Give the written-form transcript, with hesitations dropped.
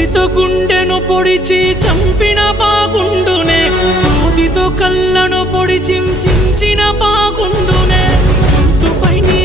కత్తితో గుండెను పొడిచి చంపిన బాగుండునే, సూదితో కళ్ళను పొడిచి హింసించిన బాగుండునే, గొంతుపై నీ